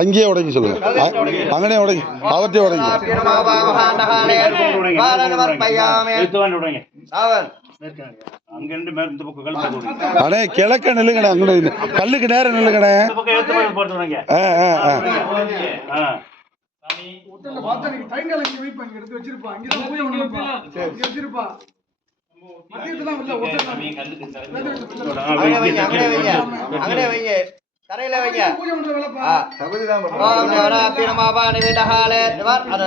அங்கேயே உடைக்க சொல்லுங்க. அங்கனே உடைங்க, அவர்கிட்டே உடைங்க. அண்ணே கிழக்க நில்லுங்கண்ணே, அங்கே கல்லுக்கு நேரம் நில்லுங்கண்ணே. தரையில வைங்க. ஓம் தேவராபிரமாபாணி விடஹாலே நிவர் அத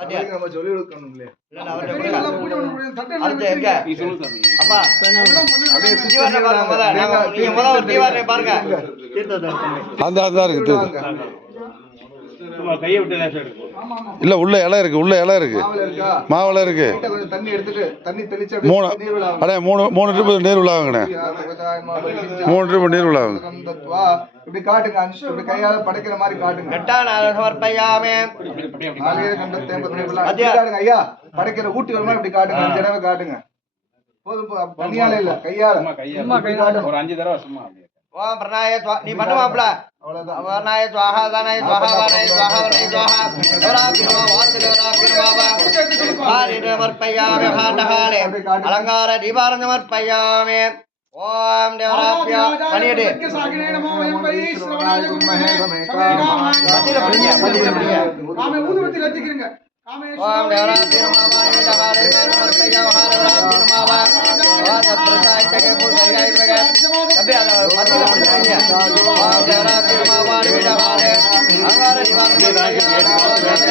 அடியா நம்ம சொல்லி கொடுக்கணும் இல்ல அடுத்து எங்க அப்பா அப்படியே தீவாரே பாருங்க நீங்க முதல்ல தீவாரே பாருங்க அந்த இருக்கு சும்மா கையை விட்டு லேசா எடுக்கும். இல்ல உள்ள இலை இருக்கு, உள்ள இலை இருக்கு, மாவளை இருக்கு. தண்ணி எடுத்துட்டு தண்ணி தெளிச்சு மூணு ட்ரிப் நீர் விழாவுங்கண்ணே. 3 ட்ரிப் நீர் விழாவுங்க. இப்படி காட்டுங்க, இப்படி கையால படைக்கிற மாதிரி காட்டுங்க. சமர்ப்பயாமே ஐயா படைக்கிற ஊட்டி வர மாதிரி இப்படி காட்டுங்க. 5 தடவை காட்டுங்க. போதும், பணியால இல்ல கையால ஒரு 5 தடவை சும்மா அப்படியே. ஓம் பிரணாய நீ பண்ணுவாப்ல வர்ணாய ஸ்வாஹா தானாய ஸ்வாஹா வானாய ஸ்வாஹா வர்ணாய ஸ்வாஹா வராபிரமா வாசுதேவராபிரமாவா ஆரிரமர்ப்பயாமி ஹாண்டஹாலே அலங்கார தீபாரஞ்சமர்ப்பயாமி. ஓம் தேவராப்ய மணியடி ஓம் தேவராபிரமாவானி விடஹாலே மர்ப்பயாமி ஹாரராபிரமாவா வாசப்ரசாயத்தகே புல்கரியாயித்வக தம்பி அத மத்தியில பிடிச்சாங்க. ஓம் தேவராபிரமாவானி விடஹாலே அலங்கார தீபாரஞ்சமர்ப்பயாமி அலங்கார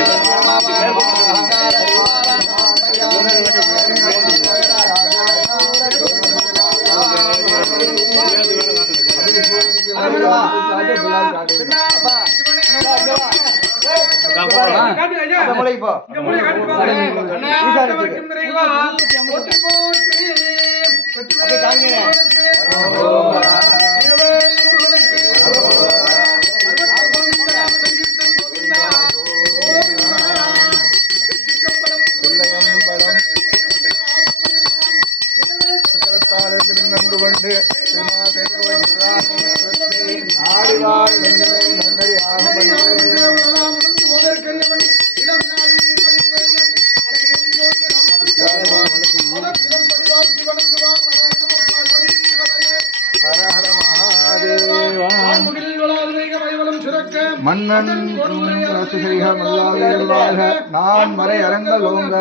மன்னன் நான் மறை அரங்கல் ஓங்க